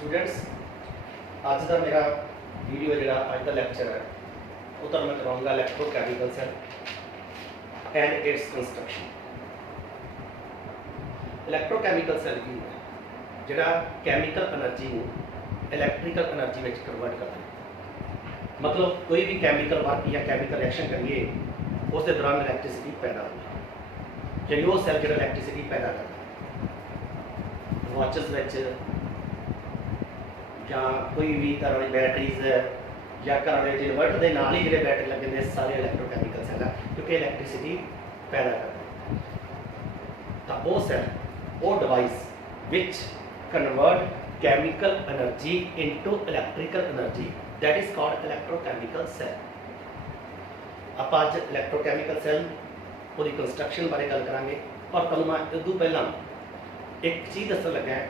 Students अज का मेरा video जो अज का लैक्चर है वो तो मैं कराऊंगा electrochemical cell and its construction. Electrochemical cell की है जोड़ा कैमिकल एनर्जी को इलैक्ट्रिकल एनर्जी में कन्वर्ट करता है। मतलब कोई भी कैमिकल वर्क या कैमिकल रिएक्शन करिए उस दौरान इलैक्ट्रिसिटी पैदा होगी, यानी वो सैल जो इलैक्ट्रिसिटी पैदा करता है। वॉचेस या कोई भी तरह की बैटरीज या घर वाले इन्वर्टर के नाल ही जो बैटरी लगे हैं सारे इलैक्ट्रोकैमिकल सैल है, क्योंकि इलैक्ट्रिसिटी पैदा करते हैं। तो वो सैल वो device which convert chemical energy into electrical energy that is called electrochemical cell. आप अज इलैक्ट्रोकैमिकल सैल पूरी कंस्ट्रक्शन बारे गल करांगे, और तुहानूं मैं इस तों पहलां एक चीज़ दस्सण लगा है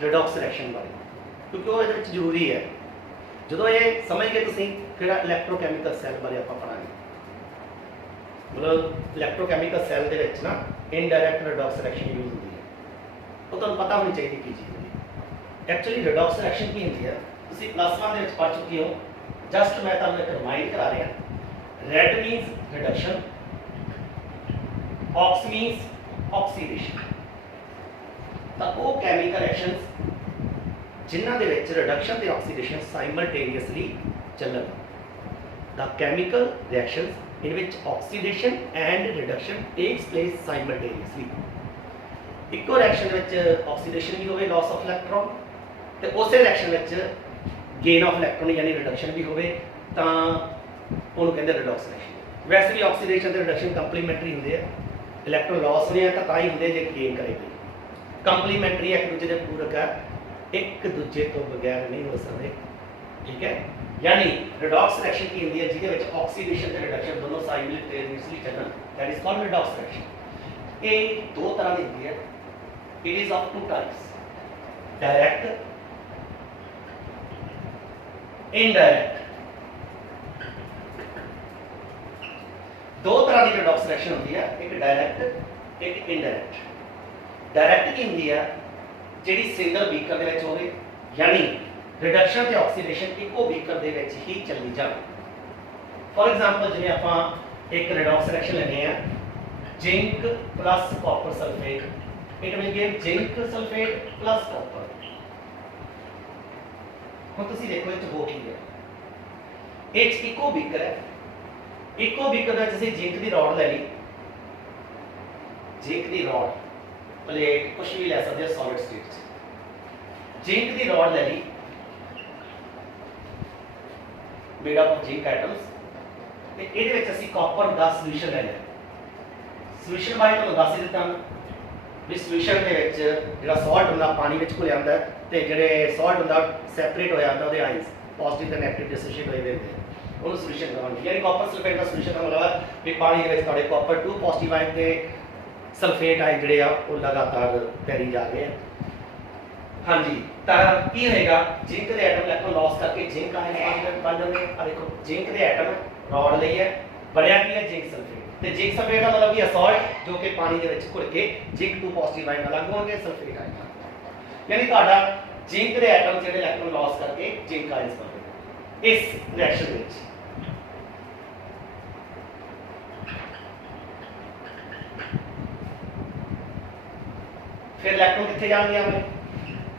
रिडॉक्स रिएक्शन बारे, क्योंकि वो ये जरूरी है। जो ये समझ गए तुसीं फिर इलैक्ट्रोकैमिकल सैल बारे आपां पढ़ांगे। मतलब इलैक्ट्रोकैमिकल सैल दे विच ना इनडायरैक्ट रिडॉक्स रिएक्शन यूज होती है, वो तुहानूं पता होनी चाहिए की चीज़ है। एक्चुअली रिडॉक्स रिएक्शन की होती है तुसीं प्लस वन दे विच पढ़ चुके हो, जस्ट मैं तुहानूं एक रिमाइंड करा रहा। Red means reduction, ox means oxidation. तो वो कैमिकल रिएक्शंस जिन्हां दे विच रिडक्शन ते ऑक्सीडेशन साइमल्टेनियसली चलन। The chemical reactions in which oxidation and reduction takes place simultaneously. इको रिएक्शन विच ऑक्सीडेशन भी होवे, लॉस ऑफ इलैक्ट्रॉन, ते उसे रिएक्शन विच गेन ऑफ इलैक्ट्रॉन यानी रिडक्शन भी होवे, तां उहनूं कहंदे रिडॉक्स रिएक्शन। वैसे भी ऑक्सीडेशन ते रिडक्शन कंप्लीमेंटरी हुंदे आ। इलैक्ट्रॉन लॉस होने तां ही हुंदे जे गेन करेगी। कंप्लीमेंटरी एक दूजे के पूरक है, एक दूजे तो बगैर नहीं हो सकते, ठीक है। यानी रिडॉक्स रिएक्शन की होती है जिहदे विच ऑक्सीडेशन ते रिडक्शन दोनों साइमल्टेनियसली चलन, that is called redox reaction. ये दो तरह की होती है। It is of two types, direct, indirect. दो तरह की रिडॉक्स रिएक्शन होती है, एक डायरेक्ट एक इनडायरेक्ट। डायरेक्ट की होती है जिहड़ी सिंगल बीकर दे विच होवे, यानी रिडक्शन ते ऑक्सीडेशन इको बीकर दे विच ही चली जाए। फॉर एग्जांपल जिवें आपां एक रिडॉक्स रिएक्शन लैणे आ, zinc plus copper sulphate, it will give zinc sulphate plus copper. हुण तुसीं देखो इह हो की है, इह इको बीकर है। इको बीकर विच असीं जिंक दी रॉड लै ली, जिंक दी रॉड प्लेट कुछ भी लै सकते सॉलिड स्टेट से। जिंक दी रॉड लै ली made up of zinc atoms, ते इहदे विच असीं कॉपर दा सोल्यूशन लै लिया। सोल्यूशन बारे तुहानूं दस ही दित्ता भी सोल्यूशन दे विच जिहड़ा सॉल्ट हुंदा पानी विच घुलिया हुंदा ते जिहड़े सॉल्ट हुंदा सैपरेट होया हुंदा उहदे आयंस पॉजिटिव ते नेगेटिव डिसोशिएट होए हुंदे उहनूं सोल्यूशन कहांगे। यानी कॉपर सल्फेट का सोल्यूशन का मतलब है भी पानी दे विच तुहाडे कॉपर 2 पॉजिटिव आयन ते सल्फेट आयन जिहड़े आ वो लगातार तैरी जा रहे हैं। हाँ जी, तो की होएगा जिंक के एटम इलेक्ट्रॉन लॉस करके जिंक आयन बन जाते हैं। देखो जिंक के एटम रॉड ਲਈ है बनया की है जिंक सल्फेट, तो जिंक सल्फेट का मतलब की सॉल्ट जो कि पानी के विच घुल के जिंक 2 पॉजिटिव आयन अलग होंगे, सल्फेट आयन। यानी तुहाडा जिंक के एटम जिहड़े इलेक्ट्रॉन लॉस करके जिंक आयन बनते इस रिएक्शन विच। फिर इलेक्ट्रॉन कितने जाएंगे अपने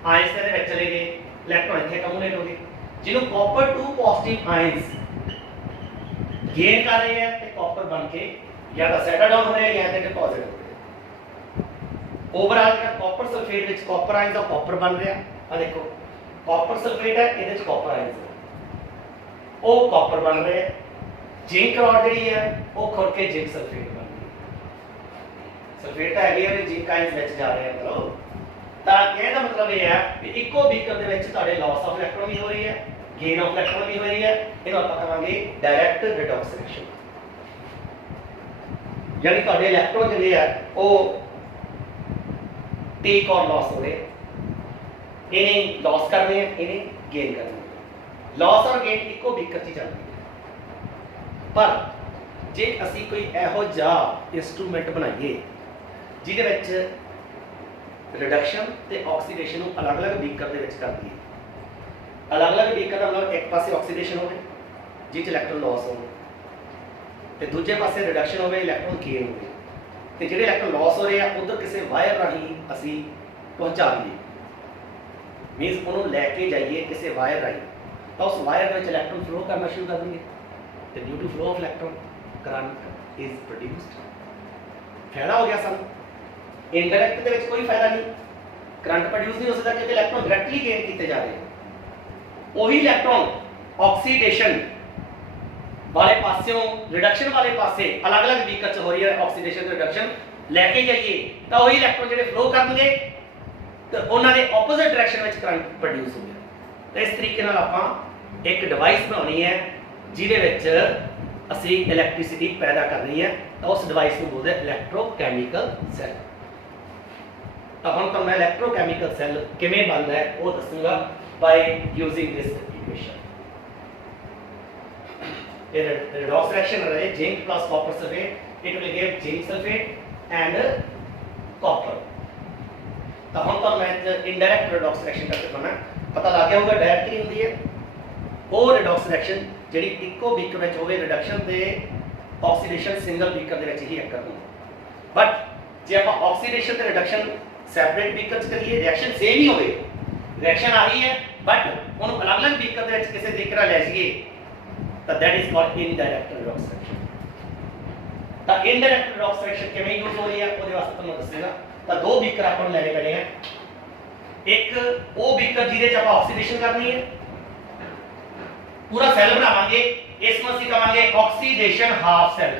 आयंस के विच चले गए, इलेक्ट्रॉन इतने कम्युनेट हो गए, जिन्हों कॉपर 2 पॉजिटिव आयंस गेन कर रहे हैं तो कॉपर बन के या तो सेटल डाउन हो रहे हैं या तो डिपॉजिट हो रहे हैं। ओवरऑल जो कॉपर सल्फेट विच कॉपर आयंस का कॉपर बन रहा है। देखो कॉपर सल्फेट है, ये कॉपर आयंस वो कॉपर बन रहे हैं। जिंक रॉड जी है वो खुल के जिंक सल्फेट बन रही है। सल्फेट तो है जिंक आयंस विच जा रहे हैं। मतलब कहने मतलब यह है कि इको बीकर दे विच तुहाडे लॉस ऑफ इलेक्ट्रॉन भी हो रही है, गेन ऑफ इलेक्ट्रॉन भी हो रही है। इहनूं आपां कहांगे डायरेक्ट रिडॉक्स रिएक्शन। यानी तुहाडे इलेक्ट्रॉन जिहड़े आ वो टेक और लॉस हो रहे, इन्हें लॉस कर रहे हैं, इन्हें गेन कर रहे हैं। लॉस और गेन इको बीकर च चल रही है। पर जे असीं कोई इहो जिहा इंस्ट्रूमेंट बनाइए जिहदे विच रिडक्शन ते ऑक्सीडेशन अलग अलग बीकर दे विच कर दईए, अलग अलग बीकर का मतलब एक पासे ऑक्सीडेशन हो जिस इलैक्ट्रॉन लॉस हो तो दूजे पासे रिडक्शन हो इलैक्ट्रॉन गेन हो तो जो इलैक्ट्रॉन लॉस हो रहे हैं उधर किसी वायर राही असी पहुँचा दीए मीनस उन्होंने लैके जाइए किसी वायर राही तो उस वायर में इलैक्ट्रॉन फ्लो करना शुरू कर देंगे तो due to flow of electron current is produced. फायदा हो गया सानू इनडायरैक्ट दे विच कोई फायदा नहीं करंट प्रोड्यूस नहीं हो सकता क्योंकि इलैक्ट्रॉन डायरैक्टली गेन किए जा रहे हैं वही इलैक्ट्रॉन ऑक्सीडेशन वाले पासों रिडक्शन वाले पासे अलग अलग बीकर च हो रही है ऑक्सीडेशन रिडक्शन लैके जाइए तो वही इलैक्ट्रॉन जो फ्लो करनगे तो उन्होंने ऑपोजिट डायरेक्शन में करंट प्रोड्यूस हो गया तो इस तरीके नाल आपां एक डिवाइस बनानी है जिहदे असी इलैक्ट्रिसिटी पैदा करनी है तो उस डिवाइस को बोलते हैं इलैक्ट्रोकैमिकल सैल। तो हम तो मैं इलैक्ट्रोकैमिकल सैल किवें बनता है वो दसूंगा by using this equation. A redox reaction रहे zinc plus copper sulfate it will give zinc sulfate and copper। तो हम तो मैं इनडायरेक्ट redox reaction करके बना पता लग गया होगा डायरेक्ट ही होती है वो redox reaction ਜਿਹੜੀ ਇੱਕੋ ਬੀਕਰ ਵਿੱਚ ਹੋਵੇ ਰਿਡਕਸ਼ਨ ਤੇ ਆਕਸੀਡੇਸ਼ਨ ਸਿੰਗਲ ਬੀਕਰ ਦੇ ਵਿੱਚ ਹੀ ਅਕਰ ਹੁੰਦਾ ਬਟ ਜੇ ਆਪਾਂ ਆਕਸੀਡੇਸ਼ਨ ਤੇ ਰਿਡਕਸ਼ਨ ਸੈਪਰੇਟ ਬੀਕਰ 'ਚ ਕਰੀਏ ਰਿਐਕਸ਼ਨ ਸੇਮ ਹੀ ਹੋਵੇ ਰਿਐਕਸ਼ਨ ਆਹੀ ਹੈ ਬਟ ਉਹਨੂੰ ਅਲੱਗ-ਅਲੱਗ ਬੀਕਰ ਦੇ ਵਿੱਚ ਕਿਸੇ ਤਰੀਕੇ ਨਾਲ ਲੈ ਜਾਈਏ ਤਾਂ that is called indirect redox reaction. ਤਾਂ ਇਨਡਾਇਰੈਕਟ ਰਿਡॉक्स ਰਿਐਕਸ਼ਨ ਕਿਵੇਂ ਯੂਜ਼ ਹੋ ਰਹੀ ਹੈ ਉਹਦੇ ਵਾਸਤੇ ਤੁਹਾਨੂੰ ਦੱਸੇਗਾ। ਤਾਂ ਦੋ ਬੀਕਰ ਆਪਾਂ ਨੂੰ ਲੈਣੇ ਪੈਣੇ ਆ ਇੱਕ ਉਹ ਬੀਕਰ ਜਿਹਦੇ 'ਚ ਆਪਾਂ ਆਕਸੀਡੇਸ਼ਨ ਕਰਨੀ ਹੈ पूरा सेल बनावांगे इसमें ਅਸੀਂ ਕਵਾਂਗੇ ਆਕਸੀਡੇਸ਼ਨ ਹਾਫ ਸੈਲ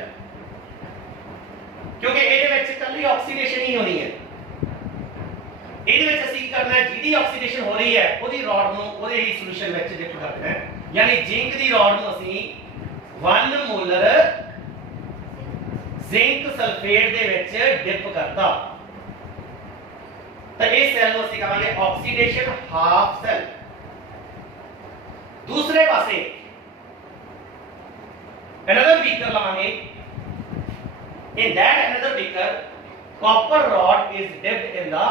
ਕਿਉਂਕਿ ਇਹਦੇ ਵਿੱਚ ਇਕੱਲੀ ਆਕਸੀਡੇਸ਼ਨ ਹੀ ਹੋਣੀ ਹੈ ਇਹਦੇ ਵਿੱਚ ਅਸੀਂ ਕਰਨਾ ਹੈ ਜਿਹਦੀ ਆਕਸੀਡੇਸ਼ਨ ਹੋ ਰਹੀ ਹੈ ਉਹਦੀ ਰੋਡ ਨੂੰ ਉਹਦੇ ਹੀ ਸੋਲੂਸ਼ਨ ਵਿੱਚ ਡਿਪ ਕਰਨਾ ਹੈ ਯਾਨੀ ਜ਼ਿੰਕ ਦੀ ਰੋਡ ਨੂੰ ਅਸੀਂ 1 ਮੋਲਰ ਜ਼ਿੰਕ ਸਲਫੇਟ ਦੇ ਵਿੱਚ ਡਿਪ ਕਰਤਾ ਤਾਂ ਇਸ ਸੈਲ ਨੂੰ ਅਸੀਂ ਕਹਾਂਗੇ ਆਕਸੀਡੇਸ਼ਨ ਹਾਫ ਸੈਲ। दूसरे पासे another beaker लावांगे in that another beaker copper rod is dipped in the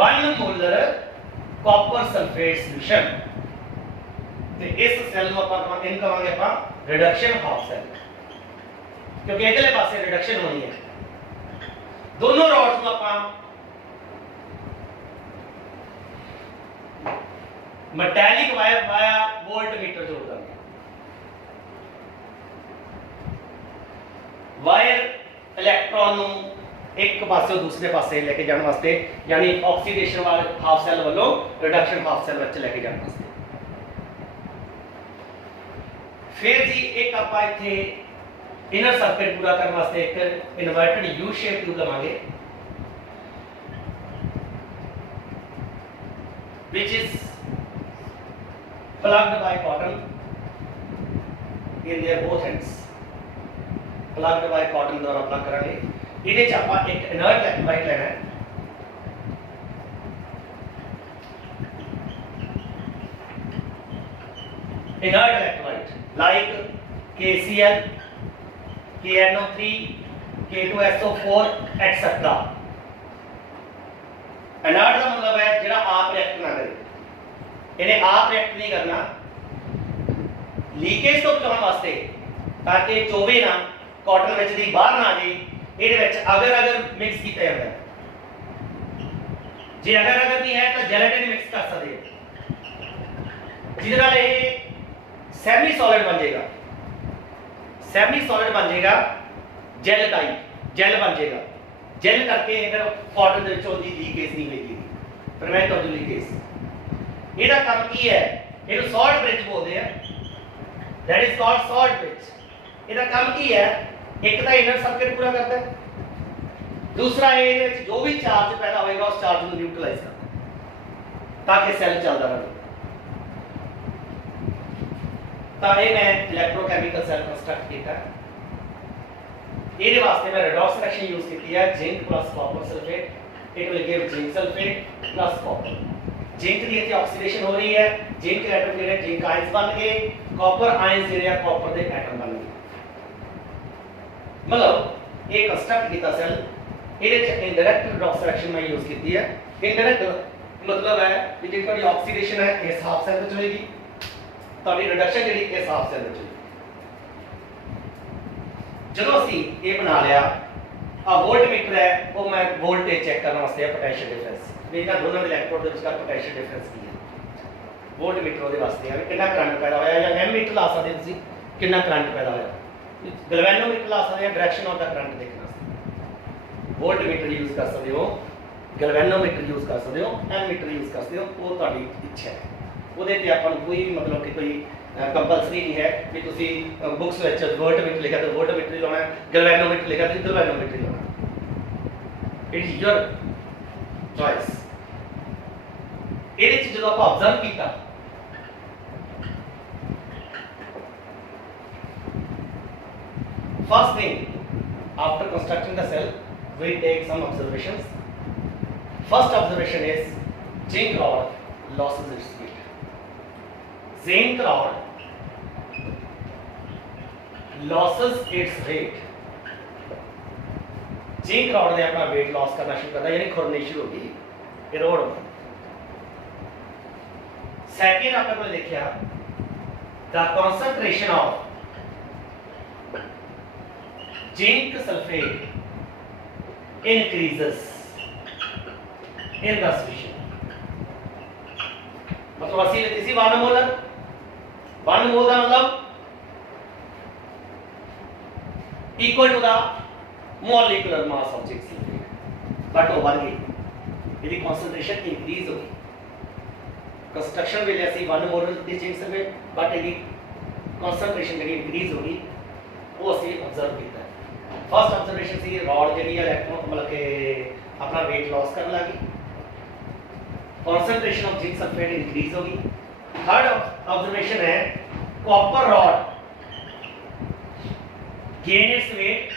1 molar copper sulfate solution ਤੇ ਇਸ ਸੈੱਲ ਨੂੰ ਆਪਾਂ ਇਹਨੂੰ ਕਹਾਂਗੇ ਆਪਾਂ ਰਿਡਕਸ਼ਨ ਹਾਫ ਸੈੱਲ ਕਿਉਂਕਿ ਇਧਰਲੇ ਪਾਸੇ ਰਿਡਕਸ਼ਨ ਹੋਣੀ ਹੈ ਦੋਨੋਂ ਰੋਡਸ ਨੂੰ ਆਪਾਂ ਮੈਟੈਲਿਕ ਵਾਇਰ ਵਾਇਆ ਵੋਲਟਮੀਟਰ जोड़ देंगे वायर इलैक्ट्रॉन एक पासे दूसरे पासे लेके जाने वास्ते यानी ऑक्सीडेशन वाले हाफ सेल वालों रिडक्शन हाफ सेल ਵਿੱਚ लेके जाने वास्ते। फिर जी एक आप इत्थे इनर सर्किट पूरा करने वास्ते एक इन्वर्टेड यू शेप ट्यूब लवांगे which is plugged by cotton in their both ends plugged by cotton द्वारा प्लग करांगे ਇਹਦੇ ਚ ਆਪਾਂ ਇੱਕ ਇਨਰਟ ਇਲੈਕਟ੍रोलाइट ਲੈਣਾ ਹੈ inert electrolyte like KCl, KNO3, K2SO4 etc. Inert का मतलब है ਜਿਹੜਾ ਆਪ ਰਿਐਕਟ ਨਾ ਕਰੇ ਇਹਨੇ ਆਪ ਰਿਐਕਟ नहीं करना लीकेज तो बचाने वास्ते ताकि चोवे ना कॉटन विच दी बाहर ना आ जाए ਇਹਦੇ ਵਿੱਚ ਅਗਰ ਮਿਕਸ ਕੀਤਾ ਜਾਂਦਾ ਹੈ ਜੇ ਅਗਰ ਨਹੀਂ ਹੈ ਤਾਂ ਜੈਲੇਟਿਨ ਮਿਕਸ ਕਰ ਸਕਦੇ ਹੋ ਜਿਹਦੇ ਨਾਲ ਇਹ ਸੈਮੀ ਸੋਲਿਡ ਬਣ ਜਾਏਗਾ ਸੈਮੀ ਸੋਲਿਡ ਬਣ ਜਾਏਗਾ ਜੈਲ टाइप ਜੈਲ ਬਣ ਜਾਏਗਾ ਜੈਲ ਕਰਕੇ ਫਿਰ कॉटन ਦੇ ਵਿੱਚੋਂ ਦੀ ਲੀਕੇਜ ਨਹੀਂ ਹੋਏਗੀ ਪ੍ਰੀਵੈਂਟ ਆਫ ਦ ਲੀਕੇਜ। ਇਹਦਾ ਕੰਮ ਕੀ ਹੈ ਇਹਨੂੰ ਸੌਲਟ ਬ੍ਰਿਜ ਬੋਲਦੇ ਆ that is called salt bridge. ਇਹਦਾ ਕੰਮ ਕੀ ਹੈ एक तो इनर सर्किट पूरा करता है दूसरा ये जो भी चार्ज पैदा होएगा उस चार्ज को न्यूट्रलाइज करता है ताकि सेल चलता रहे। तो ये मैं इलेक्ट्रोकेमिकल सेल कंस्ट्रक्ट किया ਇਹਦੇ ਵਾਸਤੇ मैं redox reaction यूज की है zinc plus copper sulphate it will give zinc sulphate plus copper. Zinc की इतनी ऑक्सीडेशन हो रही है जिंक एटम ਜਿਹੜੇ जिंक आयंस बन गए कॉपर आयंस ਜਿਹੜੇ कॉपर ਦੇ एटम बन गए मतलब एक कंस्ट्रक्ट किया सेल ਇਹਦੇ ਚ इनडायरेक्ट redox reaction मैं यूज की है। इनडायरेक्ट मतलब है कि ਜਿਹੜੀ ਤੁਹਾਡੀ ਆਕਸੀਡੇਸ਼ਨ ਹੈ ਇਸ ਹਾਫ ਸੈਲ ਵਿੱਚ ਹੋਏਗੀ, ਤੁਹਾਡੀ ਰਿਡਕਸ਼ਨ ਜਿਹੜੀ ਇਸ ਹਾਫ ਸੈਲ ਵਿੱਚ ਹੋਏਗੀ। ਜਦੋਂ ਅਸੀਂ ਇਹ ਬਣਾ ਲਿਆ ਆ ਵੋਲਟਮੀਟਰ ਹੈ ਉਹ ਮੈਂ ਵੋਲਟੇਜ ਚੈੱਕ ਕਰਨ ਵਾਸਤੇ ਆ ਪੋਟੈਂਸ਼ੀਅਲ ਡਿਫਰੈਂਸ ਵੀ ਇਹਨਾਂ ਦੋਨਾਂ ਦੇ ਇਲੈਕਟ੍ਰੋਡ ਦੇ ਵਿਚਕਾਰ ਪੋਟੈਂਸ਼ੀਅਲ ਡਿਫਰੈਂਸ ਕੀ ਹੈ। ਵੋਲਟਮੀਟਰ ਉਹਦੇ ਵਾਸਤੇ ਆ ਵੀ ਕਿੰਨਾ ਕਰੰਟ ਪੈਦਾ ਹੋਇਆ, ਜਾਂ ਐਮਮੀਟਰ ਲਾ ਸਕਦੇ ਤੁਸੀਂ ਕਿੰਨਾ ਕਰੰਟ ਪੈਦਾ ਹੋਇਆ, ਗੈਲਵੈਨੋਮੀਟਰ ਲਾ ਸਕਦੇ ਆ ਡਾਇਰੈਕਸ਼ਨ ਆਫ ਦਾ ਕਰੰਟ ਦੇਖਣ ਵਾਸਤੇ, ਵੋਲਟਮੀਟਰ ਯੂਜ਼ ਕਰ ਸਕਦੇ ਹੋ, ਗੈਲਵੈਨੋਮੀਟਰ ਯੂਜ਼ ਕਰ ਸਕਦੇ ਹੋ, ਐਮਮੀਟਰ ਯੂਜ਼ ਕਰ ਸਕਦੇ ਹੋ, ਉਹ ਤੁਹਾਡੀ ਇੱਛਾ ਹੈ। ਉਹਦੇ ਤੇ ਆਪਾਂ ਨੂੰ ਕੋਈ ਮਤਲਬ ਕਿ ਕੋਈ कंपलसरी नहीं है कि तुसी बुक्स ਵਿੱਚ वोल्टमीटर लिखा तो वोल्टमीटर ही लाना है, गैल्वेनोमीटर लिखा तो गैल्वेनोमीटर ही लाना। It is your choice. ਇਹਦੇ ਚ ਜਦੋਂ ਆਪਾਂ ਆਬਜ਼ਰਵ ਕੀਤਾ first thing after constructing the cell we take some observations. First observation is zinc rod loses its weight. Zinc rod losses its weight. Zinc rod ने अपना weight loss करना शुरू कर दिया, यानी खुरनी शुरू हो गई, इरोड हो गई। सेकेंड आपने को देखा the concentration of zinc sulphate increases in the solution. मतलब असली लेती सी 1 मोल, 1 मोल का मतलब equal to the molecular mass of zinc sulfate, but वो बढ़ गई, यदि concentration increase होगी construction वेले ऐसी 1 मोल दी zinc sulfate, but यदि concentration यदि increase होगी वो ऐसे observe किया है। first observation सी rod जड़ी है इलेक्ट्रॉन मतलब के अपना weight loss करने लगी, concentration of zinc sulfate increase होगी। third observation है copper rod gain its weight।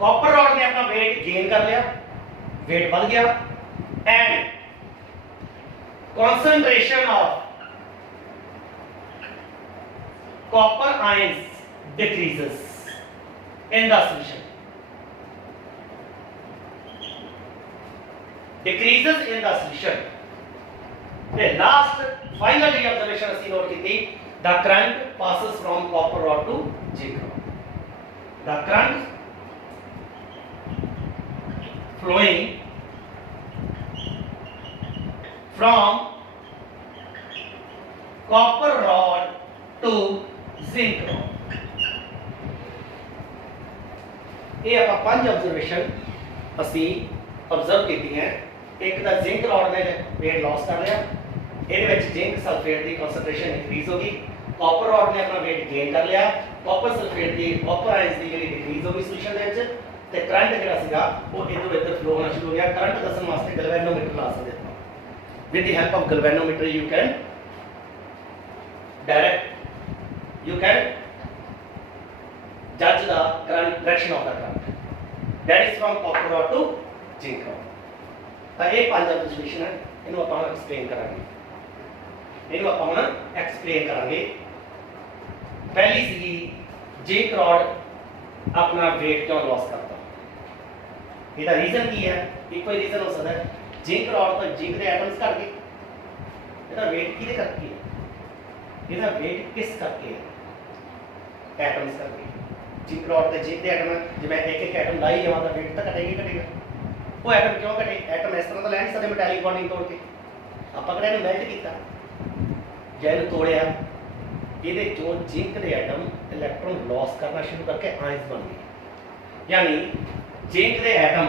Copper rod ने अपना वेट गेन कर लिया, वेट बढ़ गया, and concentration of copper ions decreases in the solution, decreases in the solution. the last final observation ਅਸੀਂ note ਕੀਤੀ, the current passes from copper rod to zinc rod। the current flowing from copper rod to zinc rod। ये ਆਪਾਂ ਪੰਜ observation ਅਸੀਂ observe ਕੀਤੀਆਂ। एक ਦਾ zinc rod ने weight loss कर लिया, ਇਹਦੇ ਵਿੱਚ जिंक सल्फेट ਦੀ ਕਨਸੈਂਟ੍ਰੇਸ਼ਨ ਇੰਕਰੀਜ਼ ਹੋ ਗਈ, कॉपर रॉड ने अपना वेट गेन कर लिया, कॉपर सल्फेट ਦੀ कॉपर आयंस ਦੀ ਜਿਹੜੀ डिक्रीज हो गई सॉल्यूशन ਦੇ ਵਿੱਚ, ਤੇ ਕਰੰਟ ਜਿਹੜਾ ਸੀਗਾ ਉਹ ਇਧਰ ਇੱਧਰ ਫਲੋ ਹੋਣਾ ਸ਼ੁਰੂ ਹੋ ਗਿਆ। ਕਰੰਟ ਦੱਸਣ ਵਾਸਤੇ ਗੈਲਵੇਨੋਮੀਟਰ ਲਾ ਸਕਦੇ ਹਾਂ। with the help of galvanometer you can judge the current direction of the current, that is from copper rod to zinc rod। ਤਾਂ ਇਹ ਪੰਜ ऑब्जर्वेशन ਹੈ, ਇਹਨੂੰ ਆਪਾਂ ਹੁਣ ਐਕਸਪਲੇਨ ਕਰਾਂਗੇ। पहली सी जिंक रॉड अपना वेट क्यों लॉस करता, ਇਹਦਾ रीजन की है, एक कोई रीजन हो सकता है जिंक रॉड तो जिंक ਦੇ एटम्स घट गए, ਇਹਦਾ वेट किहदे करके है, ਇਹਦਾ वेट किस करके है, एटम्स करके। जिंक रॉड ਤੇ जिंक ਦੇ एटम जिवें एक एक एटम लाई जावां ਤਾਂ वेट ਤਾਂ घटेगा ही घटेगा। वो एटम क्यों घटे, एटम इस तरह तो लै नहीं सकते मैटेलिक बॉन्डिंग तोड़ के, ਆਪਾਂ ਕਿਹੜਾ ਇਹਨੂੰ ਮੈਲਟ ਕੀਤਾ ਜਾਂ ਇਹਨੂੰ ਤੋੜਿਆ, ਇਹਦੇ ਚੋਂ जिंक ਦੇ एटम इलेक्ट्रॉन लॉस करना शुरू करके आयंस बन गए। यानी जिंक ਦੇ एटम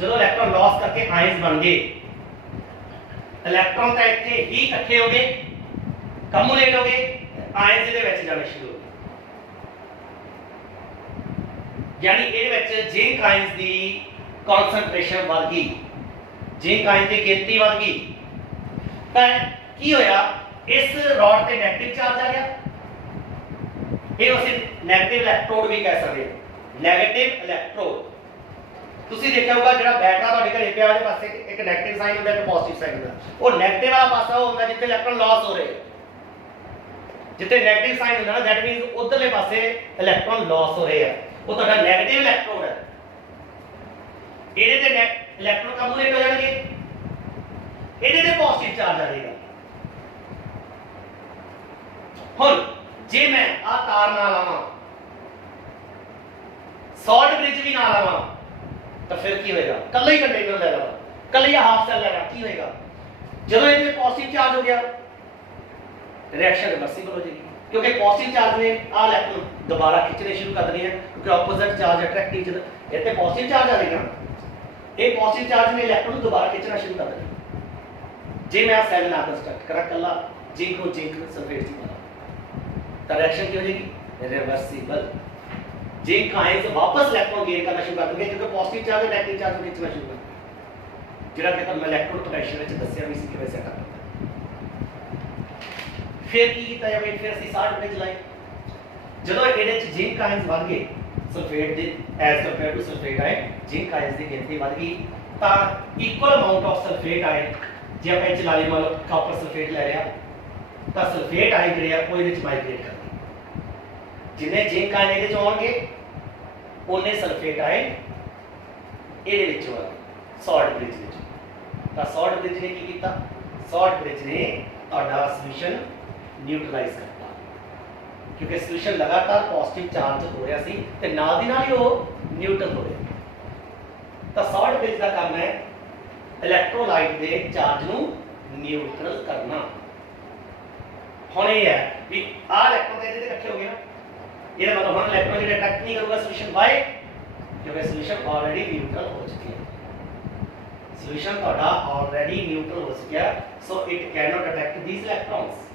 जो इलेक्ट्रॉन लॉस करके आयंस बन गए, इलेक्ट्रॉन ਤਾਂ ਇੱਥੇ ਹੀ ਇਕੱਠੇ ਹੋ ਗਏ, ਕਮੂਲੇਟ ਹੋ ਗਏ, आयंस ਇਹਦੇ ਵਿੱਚ ਜਾਣੇ ਸ਼ੁਰੂ ਹੋ ਗਏ। यानी ਇਹਦੇ ਵਿੱਚ जिंक आयंस ਦੀ कॉन्सेंट्रेशन बढ़ गई, जिंक आयन की गिनती बढ़ गई। तो की होया, इस रॉड पे नेगेटिव चार्ज आ गया, ये उसे नेगेटिव इलेक्ट्रोड भी कह सकते हैं। नेगेटिव इलेक्ट्रोड ਤੁਸੀਂ ਦੇਖਿਆ ਹੋਗਾ ਜਿਹੜਾ ਬੈਟਰਾ ਤੁਹਾਡੇ ਘਰੇ ਪਿਆ ਉਹਦੇ ਪਾਸੇ ਇੱਕ 네ਗੇਟਿਵ ਸਾਈਨ ਹੁੰਦਾ ਤੇ ਪੋਜ਼ਿਟਿਵ ਸਾਈਨ ਹੁੰਦਾ। ਉਹ 네ਗੇਟਿਵ ਵਾਲਾ ਪਾਸਾ ਉਹ ਹੁੰਦਾ ਜਿੱਥੇ ਇਲੈਕਟ੍ਰੋਨ ਲਾਸ ਹੋ ਰਹੇ, ਜਿੱਥੇ 네ਗੇਟਿਵ ਸਾਈਨ ਹੁੰਦਾ ਨਾ, ਦੈਟ ਮੀਨਸ ਉਧਰਲੇ ਪਾਸੇ ਇਲੈਕਟ੍ਰੋਨ ਲਾਸ ਹੋ ਰਹੇ ਆ, ਉਹ ਤੁਹਾਡਾ 네ਗੇਟਿਵ ਇਲੈਕਟ੍ਰੋਡ ਹੈ। ਇਹਦੇ ਤੇ इलेक्ट्रॉन कम्युलेट हो जाएंगे, ਇਹਦੇ ਤੇ ਪੋਜ਼ਿਟਿਵ ਚਾਰਜ ਆ ਜਾਏਗਾ। ਹੁਣ ਜੇ ਮੈਂ ਆ ਤਾਰ ਨਾ ਲਾਵਾਂ, ਸੌਲਟ ਬ੍ਰਿਜ ਵੀ ਨਾ ਲਾਵਾਂ, ਤਾਂ ਫਿਰ ਕੀ ਹੋਏਗਾ? ਕੱਲਾ ਹੀ ਕੰਟੇਨਰ ਲੈ ਲਵਾਂ, ਕੱਲਾ ਹੀ ਹਾਫ ਸੈਲ ਲੈ ਲਾ, ਕੀ ਹੋਏਗਾ? ਜਦੋਂ ਇਹਦੇ ਤੇ ਪੋਜ਼ਿਟਿਵ ਚਾਰਜ ਹੋ ਗਿਆ, रिएक्शन रिवर्सिबल हो जाएगी, क्योंकि पॉजिटिव चार्ज ने आ इलेक्ट्रॉन दोबारा खींचने शुरू कर देने हैं, क्योंकि opposite charge attract each other. ये ते पॉजिटिव चार्ज आ जाएगा, ये पॉजिटिव चार्ज ने इलेक्ट्रॉन दोबारा खींचना शुरू कर देना। जे मैं सेल ना कंस्ट्रक्ट करा कल्ला जिंक को जिंक सल्फेट की बना, तो रिएक्शन की हो जाएगी? रिवर्सिबल। जिंक आयंस वापस इलेक्ट्रॉन गेन करना शुरू कर देंगे, क्योंकि पॉजिटिव चार्ज नेगेटिव चार्ज खींचना शुरू कर देंगे, जेड़ा कि मैं इलेक्ट्रॉन पोटेंशियल में दस्या भी इसी की वजह से करता। फिर की किया जाए? फिर ਅਸੀਂ 60 ब्रिज लाए, ਜਦੋਂ ਇਹਦੇ ਚ जिंक आयंस ਵੱਧ ਗਏ सल्फेट ਦੇ as compare to sulphate ion, zinc ions ਦੀ ਗਿਣਤੀ ਵੱਧ ਗਈ, ਤਾਂ equal amount of sulphate ion, ਜੇ ਆਪਾਂ ਇਹ ਚ ਲਾ ਲਈ ਮੰਨ ਲਓ ਕਾਪਰ ਸਲਫੇਟ ਲੈ ਰਿਹਾ, ਤਾਂ ਸਲਫੇਟ ਆਇਨ ਜਿਹੜੇ ਆ ਉਹ ਇਹਦੇ ਚ ਮਾਈਗ੍ਰੇਟ ਕਰਦੇ, ਜਿੰਨੇ जिंक आयन ਇਹਦੇ ਚ ਆਉਣਗੇ ਉਹਨੇ ਸਲਫੇਟ ਆਇਨ ਇਹਦੇ ਵਿੱਚ ਆਉਣਗੇ ਸੌਲਟ ਬ੍ਰਿਜ ਵਿੱਚ। ਤਾਂ ਸੌਲਟ ਬ੍ਰਿਜ ਨੇ ਕੀ ਕੀਤਾ? ਸੌਲਟ ਬ੍ਰਿਜ ਨੇ ਤੁਹਾਡਾ ਸੋਲੂਸ਼ਨ न्यूट्रलाइज करता, क्योंकि सोल्यूशन लगातार पॉजिटिव चार्ज हो रहा सी ते नाल दी नाल ही वो न्यूट्रल हो रहा। तो सॉल्ट ब्रिज का काम है इलेक्ट्रोलाइट के चार्ज नू न्यूट्रल करना। हुण ये है भी आ इलेक्ट्रॉन इहदे ते इकट्ठे हो गए ना, ये मतलब हुण इलेक्ट्रॉन जो अट्रैक्ट नहीं करूंगा सोल्यूशन वाई, क्योंकि सोल्यूशन ऑलरेडी न्यूट्रल हो चुकी है, सोल्यूशन ਤੁਹਾਡਾ ऑलरेडी न्यूट्रल हो चुका, so it can not attack these electrons.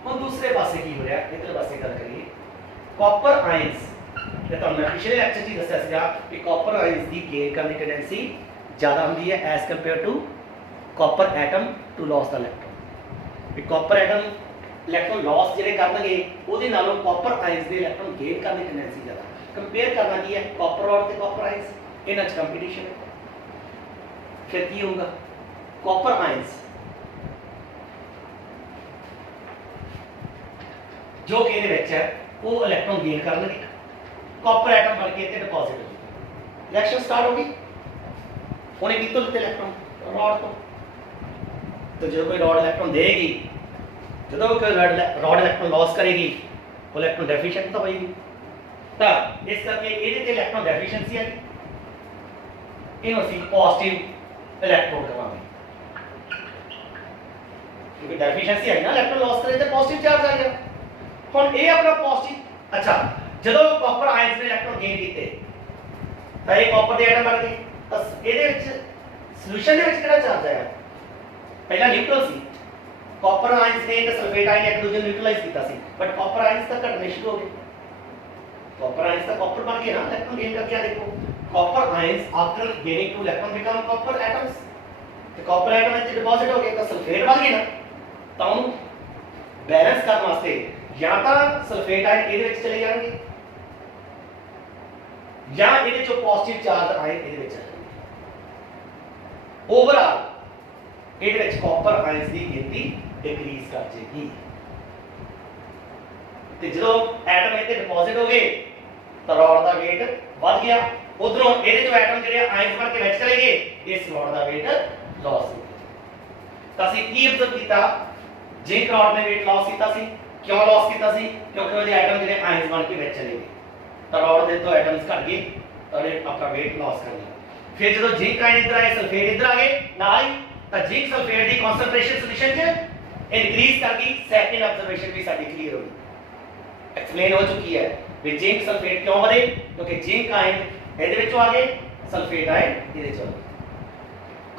ਹੁਣ दूसरे पासे की हो रहा, इधर पासे गल करिए कॉपर आयंस, ये तो मैं पिछले लेक्चर में दस्या सीगा कि कॉपर आयंस की गेन करने की टेंडेंसी ज़्यादा होंगी है as compare to copper atom to loss the electron. भी कॉपर एटम इलेक्ट्रॉन लॉस ਜਿਹੜੇ ਕਰਨਗੇ ਉਹਦੇ ਨਾਲੋਂ कॉपर आयंस ਦੇ इलेक्ट्रॉन गेन करने की टेंडेंसी ज़्यादा। कंपेयर करना की है कॉपर रॉड ਤੇ कॉपर आयंस, ਇਹਨਾਂ 'ਚ कंपटीशन है। फिर की होगा? कॉपर आयंस जो कि ਇਹਦੇ ਵਿੱਚ ਹੈ ਉਹ ਇਲੈਕਟ੍ਰੋਨ ਗੇਨ ਕਰਨਗੇ, ਕਾਪਰ ਐਟਮ ਬਣ ਕੇ ਇੱਥੇ ਡਿਪੋਜ਼ਿਟ ਹੋ ਜਾਊਗਾ। ਰਿਐਕਸ਼ਨ ਸਟਾਰਟ ਹੋ ਗਈ, ਉਹਨੇ ਕਿੱਥੋਂ ਲਿੱਤੇ ਇਲੈਕਟ੍ਰੋਨ? ਰੋਡ ਤੋਂ। तो जो कोई रॉड इलेक्ट्रॉन देगी, जो कोई रॉड इलेक्ट्रॉन लॉस करेगी वो इलेक्ट्रॉन डेफिशिएंट तो होगी। तो इस करके ਇਹਦੇ ਤੇ ਇਲੈਕਟ੍ਰੋਨ ਡੈਫੀਸ਼ੀਐਂਸੀ ਹੈ, ਇਹਨੂੰ ਅਸੀਂ ਪੋਜ਼ਿਟਿਵ ਇਲੈਕਟ੍ਰੋਨ ਕਹਾਂਗੇ, क्योंकि डेफिशिएंसी है ना इलेक्ट्रॉन लॉस करे तो पॉजिटिव चार्ज आ गया। ਹੁਣ ਇਹ ਆਪਣਾ ਪੋਜ਼ਿਟਿਵ, ਅੱਛਾ ਜਦੋਂ ਕਾਪਰ ਆਇਨਸ ਨੇ ਇਲੈਕਟ੍ਰੋਨ ਗੇਨ ਕੀਤੇ ਤਾਂ ਇਹ ਕਾਪਰ ਦੇ ਐਟਮ ਬਣ ਗਏ, ਤਾਂ ਇਹਦੇ ਵਿੱਚ ਸੋਲੂਸ਼ਨ ਦੇ ਵਿੱਚ ਕਿਹੜਾ ਚਾਰਜ ਆਇਆ? ਪਹਿਲਾਂ ਨਿਊਟਰਲ ਸੀ, ਕਾਪਰ ਆਇਨਸ ਨੇ ਤੇ ਸਲਫੇਟ ਆਇਨ ਇੱਕ ਦੂਜੇ ਨੂੰ ਨਿਊਟਰਲਾਈਜ਼ ਕੀਤਾ ਸੀ, ਬਟ ਕਾਪਰ ਆਇਨਸ ਤਾਂ ਘਟਨੇ ਸ਼ੁਰੂ ਹੋ ਗਏ। ਕਾਪਰ ਆਇਨਸ ਤਾਂ ਕਾਪਰ ਬਣ ਕੇ ਨਾ ਇਲੈਕਟ੍ਰੋਨ ਗੇਨ ਕਰਕੇ ਆ ਦੇਖੋ, copper ions after gaining two electron become copper atoms, ਤੇ ਕਾਪਰ ਐਟਮ ਵਿੱਚ ਡਿਪੋਜ਼ਿਟ ਹੋ ਗਏ ਤਾਂ ਸਲਫੇਟ ਬਣ ਗਏ ਨਾ, ਤਾਂ ਉਹਨੂੰ ਬੈਲੈਂਸ ਕਰਨ ਵਾਸਤੇ ਜਾਂ ਤਾਂ ਸਲਫੇਟ ਆਇਨ ਇਹਦੇ ਵਿੱਚ ਚਲੇ ਜਾਣਗੇ ਜਾਂ ਇਹਦੇ ਚੋਂ ਪੋਜ਼ਿਟਿਵ ਚਾਰਜ ਆਇਨ ਇਹਦੇ ਵਿੱਚ ਆ ਜਾਣਗੇ। ओवरऑल ਇਹਦੇ ਵਿੱਚ ਕਾਪਰ ਆਇਨਸ ਦੀ ਗਿਣਤੀ ਡਿਕਰੀਜ਼ ਕਰ ਜਾਏਗੀ, ਤੇ ਜਦੋਂ ਐਟਮ ਇੱਥੇ ਡਿਪੋਜ਼ਿਟ ਹੋ ਗਏ ਤਾਂ ਰੋਡ ਦਾ weight ਵੱਧ ਗਿਆ, ਉਧਰੋਂ ਇਹਦੇ ਚੋਂ ਐਟਮ ਜਿਹੜੇ ਆਇਨਸ ਬਣ ਕੇ ਵਿੱਚ ਚਲੇ ਗਏ, ਇਸ ਰੋਡ ਦਾ weight ਲਾਸ ਹੋ ਗਿਆ। ਤਾਂ ਅਸੀਂ ਕੀ ਅਬਜ਼ਰਵ ਕੀਤਾ? जिंक रॉड ने weight लॉस किया सी, क्यों लॉस किया सी? क्योंकि ਉਹਦੇ ਐਟਮ ਜਿਹੜੇ ਆਇਨਸ ਬਣ ਕੇ ਵਿੱਚ ਚਲੇ ਗਏ, ਤਾਂ ਰੋਡ ਦੇ ਤੋਂ ਐਟਮਸ ਘਟ ਗਏ ਤਾਂ ਇਹ ਆਪਣਾ weight लॉस ਕਰ ਲਿਆ। ਫਿਰ ਜਦੋਂ जिंक ਆਇਨ ਇੱਧਰ ਆਏ, ਸਲਫੇਟ ਇੱਧਰ ਆ ਗਏ ਨਾਲ ਹੀ, ਤਾਂ जिंक ਸਲਫੇਟ ਦੀ ਕਨਸੈਂਟ੍ਰੇਸ਼ਨ ਸੋਲੂਸ਼ਨ 'ਚ ਇਨਕਰੀਜ਼ ਕਰ ਗਈ। ਸੈਕੰਡ ਆਬਜ਼ਰਵੇਸ਼ਨ ਵੀ ਸਾਡੀ ਕਲੀਅਰ ਹੋ ਗਈ, ਐਕਸਪਲੇਨ ਹੋ ਚੁੱਕੀ ਹੈ ਵੀ जिंक ਸਲਫੇਟ ਕਿਉਂ ਵਧੇ, ਕਿਉਂਕਿ जिंक ਆਇਨ ਇਹਦੇ ਵਿੱਚੋਂ ਆ ਗਏ, ਸਲਫੇਟ ਆਇਨ ਇਹਦੇ ਚੋਂ ਆ ਗਏ।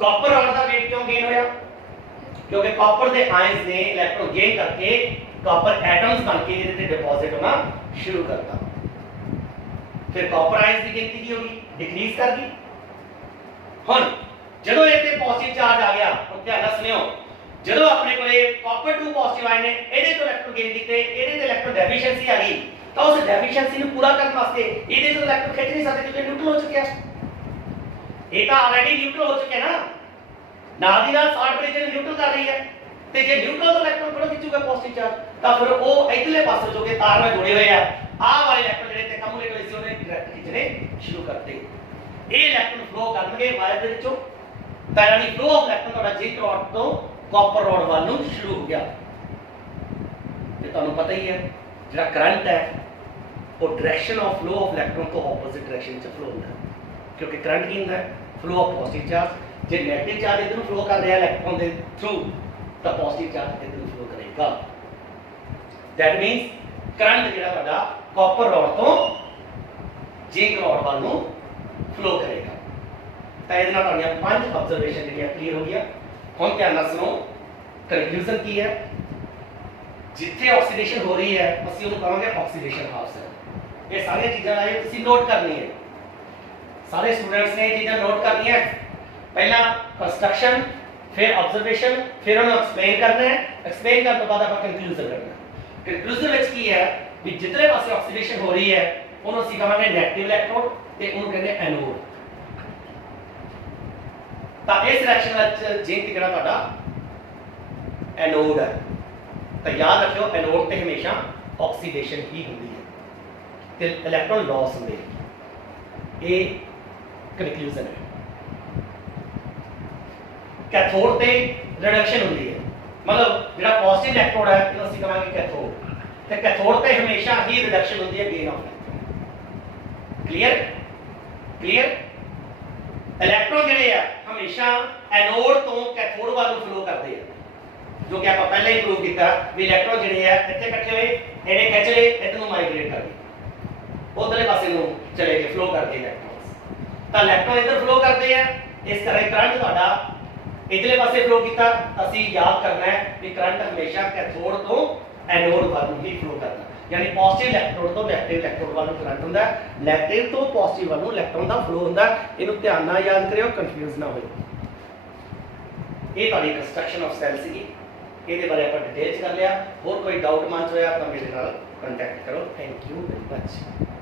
ਕਾਪਰ ਰੋਡ ਦਾ weight ਕਿਉਂ ਗੇਨ ਹੋਇਆ? क्योंकि कॉपर के आयंस ने इलेक्ट्रॉन गेन करके कॉपर एटम्स बन के इधर डिपॉजिट होना शुरू करता, फिर कॉपर आयंस की गिनती की होगी? डिक्रीज कर गई। हुण जदों इहते पॉजिटिव चार्ज आ गया, हुण ध्यान नाल सुनियो, जदों अपने कोले कॉपर 2 पॉजिटिव आयन ने इहदे तो इलेक्ट्रॉन गेन कीते, इहदे ते इलेक्ट्रॉन डेफिशिएंसी आ गई, तो उस डेफिशिएंसी ਨੂੰ पूरा करने वास्ते इहदे तो इलेक्ट्रॉन खिंच नहीं सकते क्योंकि न्यूट्रल हो चुके हैं। ये तो ऑलरेडी न्यूट्रल हो चुके हैं ना, ਨਾਲ ਦੀ ਨਾਲ ਸੌਲਟ ਬ੍ਰਿਜ ਨੂੰ ਨਿਊਟਰਲ ਕਰ ਰਹੀ ਹੈ, ਤੇ ਜੇ ਨਿਊਟਰਲ ਤੋਂ ਇਲੈਕਟ੍ਰੋਨ ਥੋੜਾ ਖਿੱਚੂਗਾ ਪੋਜ਼ਿਟਿਵ ਚਾਰਜ, ਤਾਂ ਫਿਰ ਉਹ ਇਧਰਲੇ ਪਾਸੇ ਜੋ ਕਿ ਤਾਰ ਨਾਲ ਜੁੜੇ ਹੋਏ ਆ, ਆਹ ਵਾਲੇ ਇਲੈਕਟ੍ਰੋਨ ਜਿਹੜੇ ਤੇ ਕਮੂਲੇਟ ਹੋਏ ਸੀ ਉਹਨੇ ਡਾਇਰੈਕਟ ਖਿੱਚਣੇ ਸ਼ੁਰੂ ਕਰਤੇ। ਇਹ ਇਲੈਕਟ੍ਰੋਨ ਫਲੋ ਕਰਨਗੇ ਵਾਇਰ ਦੇ ਵਿੱਚੋਂ, ਤਾਂ ਯਾਨੀ ਫਲੋ ਆਫ ਇਲੈਕਟ੍ਰੋਨ ਤੁਹਾਡਾ ਜ਼ਿੰਕ ਰੋਡ ਤੋਂ ਕਾਪਰ ਰੋਡ ਵੱਲ ਨੂੰ ਸ਼ੁਰੂ ਹੋ ਗਿਆ। ਤੇ ਤੁਹਾਨੂੰ ਪਤਾ ਹੀ ਹੈ ਜਿਹੜਾ ਕਰੰਟ ਹੈ ਉਹ direction of flow of electron ਤੋਂ ਆਪੋਜ਼ਿਟ ਡਾਇਰੈਕਸ਼ਨ 'ਚ ਫਲੋ ਹੁੰਦਾ, ਕਿਉਂਕਿ ਕਰੰਟ ਕੀ ਹੁੰਦਾ ਹੈ, ਫਲੋ ਆਫ ਪੋਜ਼ਿਟਿਵ ਚਾਰਜ। ਜੇ ਨੈਗੇਟਿਵ ਚਾਰਜ ਇੱਧਰ ਨੂੰ ਫਲੋ ਕਰ ਰਿਹਾ ਇਲੈਕਟ੍ਰੋਨ ਦੇ ਥਰੂ, ਤਾਂ ਪੋਜ਼ਿਟਿਵ ਚਾਰਜ ਇੱਧਰ ਨੂੰ ਫਲੋ ਕਰੇਗਾ। ਦੈਟ ਮੀਨਸ ਕਰੰਟ ਜਿਹੜਾ ਤੁਹਾਡਾ ਕਾਪਰ ਰੋਡ ਤੋਂ ਜ਼ਿੰਕ ਰੋਡ ਵੱਲ ਨੂੰ ਫਲੋ ਕਰੇਗਾ। ਤਾਂ ਇਹਦੇ ਨਾਲ ਤੁਹਾਡੀਆਂ 5 ਆਬਜ਼ਰਵੇਸ਼ਨ ਜਿਹੜੀਆਂ ਕਲੀਅਰ ਹੋ ਗਈਆਂ। ਹੁਣ ਧਿਆਨ ਨਾਲ ਸੁਣੋ, ਕਨਕਲੂਜਨ ਕੀ ਹੈ। ਜਿੱਥੇ ਆਕਸੀਡੇਸ਼ਨ ਹੋ ਰਹੀ ਹੈ ਅਸੀਂ ਉਹਨੂੰ ਕਹਾਂਗੇ ਆਕਸੀਡੇਸ਼ਨ ਹਾਫ। ਇਹ ਸਾਰੀਆਂ ਚੀਜ਼ਾਂ ਆਏ ਤੁਸੀਂ ਨੋਟ ਕਰਨੀ ਹੈ, ਸਾਰੇ ਸਟੂਡੈਂਟਸ ਨੇ ਇਹ ਚੀਜ਼ਾਂ ਨੋਟ ਕਰਨੀਆਂ। ਪਹਿਲਾਂ ਕੰਸਟਰਕਸ਼ਨ, ਫਿਰ ਆਬਜ਼ਰਵੇਸ਼ਨ, ਫਿਰ ਉਹਨੂੰ ਐਕਸਪਲੇਨ ਕਰਨਾ ਹੈ। ਐਕਸਪਲੇਨ ਕਰਨ ਤੋਂ ਬਾਅਦ ਆਪਾਂ ਕਨਕਲੂਜਨ ਕਰਨਾ ਹੈ। ਕਨਕਲੂਜਨ ਵਿੱਚ ਕੀ ਹੈ ਵੀ ਜਿੱਧਰੇ ਪਾਸੇ ਆਕਸੀਡੇਸ਼ਨ ਹੋ ਰਹੀ ਹੈ ਉਹਨੂੰ ਅਸੀਂ ਕਹਾਂਗੇ ਨੈਗੇਟਿਵ ਇਲੈਕਟ੍ਰੋਡ ਤੇ ਉਹਨੂੰ ਕਹਿੰਦੇ ਐਨੋਡ। ਤਾਂ ਇਸ ਰਿਐਕਸ਼ਨ ਵਿੱਚ ਜ਼ਿੰਕ ਜਿਹੜਾ ਤੁਹਾਡਾ ਐਨੋਡ ਹੈ। ਤਾਂ ਯਾਦ ਰੱਖਿਓ ਐਨੋਡ ਤੇ ਹਮੇਸ਼ਾ ਆਕਸੀਡੇਸ਼ਨ ਹੀ ਹੁੰਦੀ ਹੈ ਤੇ ਇਲੈਕਟ੍ਰੋਨ ਲਾਸ ਹੁੰਦੇ ਨੇ। ਇਹ ਕਨਕਲੂਜਨ ਹੈ। ਕੈਥੋਡ ਤੇ ਰਿਡਕਸ਼ਨ ਹੁੰਦੀ ਹੈ, ਮਤਲਬ ਜਿਹੜਾ ਪੋਜ਼ਿਟਿਵ ਇਲੈਕਟ੍ਰੋਡ ਹੈ ਇਹਨੂੰ ਅਸੀਂ ਕਹਾਂਗੇ ਕੈਥੋਡ, ਤੇ ਕੈਥੋਡ ਤੇ ਹਮੇਸ਼ਾ ਹੀ ਰਿਡਕਸ਼ਨ ਹੁੰਦੀ ਹੈ gain of electron. Clear. Electron ਜਿਹੜੇ ਆ ਹਮੇਸ਼ਾ ਐਨੋਡ ਤੋਂ ਕੈਥੋਡ ਵੱਲ ਨੂੰ ਫਲੋ ਕਰਦੇ ਆ, ਜੋ ਕਿ ਆਪਾਂ ਪਹਿਲਾਂ ਹੀ ਪ੍ਰੂਵ ਕੀਤਾ ਵੀ ਇਲੈਕਟ੍ਰੋਨ ਜਿਹੜੇ ਆ ਇੱਥੇ ਇਕੱਠੇ ਹੋਏ, ਇਹਨੇ ਖਿੱਚ ਲਏ, ਇੱਧਰ ਨੂੰ ਮਾਈਗ੍ਰੇਟ ਕਰ ਗਏ, ਉਧਰਲੇ ਪਾਸੇ ਨੂੰ ਚਲੇ ਗਏ, ਫਲੋ ਕਰਦੇ ਇਲੈਕਟ੍ਰੋਨਸ। ਤਾਂ ਇਲੈਕਟ੍ਰੋਨ ਇੱਧਰ ਫਲੋ ਕਰਦੇ ਆ, ਇਸ ਤਰ੍ਹਾਂ ਕਰੰਟ ਤੁਹਾਡਾ ਇਧਰਲੇ ਪਾਸੇ ਫਲੋ ਕੀਤਾ। ਅਸੀਂ ਯਾਦ ਕਰਨਾ ਹੈ ਵੀ ਕਰੰਟ ਹਮੇਸ਼ਾ ਕੈਥੋਡ ਤੋਂ ਐਨੋਡ ਵੱਲ ਨੂੰ ਹੀ ਫਲੋ ਕਰਦਾ, ਯਾਨੀ ਪੋਜ਼ਿਟਿਵ ਇਲੈਕਟ੍ਰੋਡ ਤੋਂ ਨੈਗੇਟਿਵ ਇਲੈਕਟ੍ਰੋਡ ਵੱਲ ਨੂੰ ਕਰੰਟ ਹੁੰਦਾ, ਨੈਗੇਟਿਵ ਤੋਂ ਪੋਜ਼ਿਟਿਵ ਵੱਲ ਨੂੰ ਇਲੈਕਟ੍ਰੋਨ ਦਾ ਫਲੋ ਹੁੰਦਾ। ਇਹਨੂੰ ਧਿਆਨ ਨਾਲ ਯਾਦ ਕਰਿਓ, ਕਨਫਿਊਜ਼ ਨਾ ਹੋਇਓ। ਇਹ ਤੁਹਾਡੀ ਕੰਸਟਰਕਸ਼ਨ ਆਫ ਸੈਲ ਸੀਗੀ, ਇਹਦੇ ਬਾਰੇ ਆਪਾਂ ਡਿਟੇਲ ਚ ਕਰ ਲਿਆ। ਹੋਰ ਕੋਈ ਡਾਊਟ ਮਨ ਚ ਹੋਇਆ ਤਾਂ ਮੇਰੇ ਨਾਲ ਕੰਟੈਕਟ ਕਰੋ। Thank you very much.